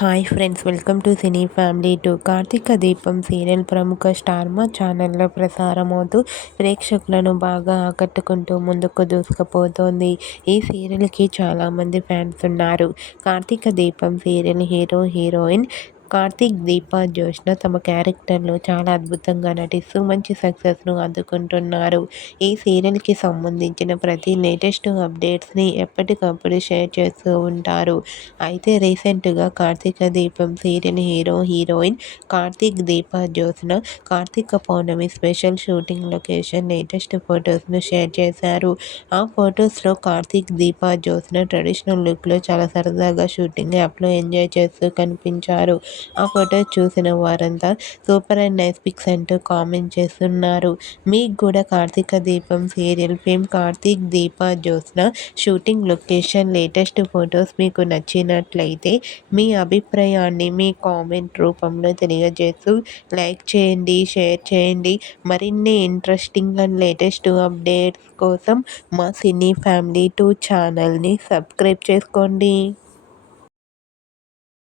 Hi friends, welcome to cine family two. Karthika Deepam serial ప్రముఖ star మా ఛానల్లో ప్రసారమవుతూ ప్రేక్షకులను బాగా ఆకట్టుకుంటూ ముందుకు దూసుకుపోతోంది. ఈ సీరియల్కి చాలామంది ఫ్యాన్స్ ఉన్నారు. Karthika Deepam serial hero heroine Karthik, Deepa, Jyotsna తమ క్యారెక్టర్లో చాలా అద్భుతంగా నటిస్తూ మంచి సక్సెస్ను అందుకుంటున్నారు. ఈ సీరియల్కి సంబంధించిన ప్రతి లేటెస్ట్ అప్డేట్స్ని ఎప్పటికప్పుడు షేర్ చేస్తూ ఉంటారు. అయితే రీసెంట్గా Karthika Deepam serial hero heroine Karthik, Deepa, Jyotsna Karthika Pournami special shooting location latest ఫొటోస్ను షేర్ చేశారు. ఆ ఫొటోస్లో కార్తీక్, దీప, జ్యోత్స్న ట్రెడిషనల్ లుక్లో చాలా సరదాగా షూటింగ్ యాప్లో ఎంజాయ్ చేస్తూ కనిపించారు. ఆ ఫొటోస్ చూసిన వారంతా సూపర్ అండ్ నైస్ పిక్స్ అంటూ కామెంట్ చేస్తున్నారు. మీకు కూడా Karthika Deepam serial fame Karthik, Deepa, Jyotsna shooting location latest photos మీకు నచ్చినట్లయితే మీ అభిప్రాయాన్ని మీ కామెంట్ రూపంలో తెలియజేస్తూ లైక్ చేయండి, షేర్ చేయండి. మరిన్ని ఇంట్రెస్టింగ్ అండ్ లేటెస్ట్ అప్డేట్స్ కోసం మా సినీ ఫ్యామిలీ 2 ఛానల్ని సబ్స్క్రైబ్ చేసుకోండి.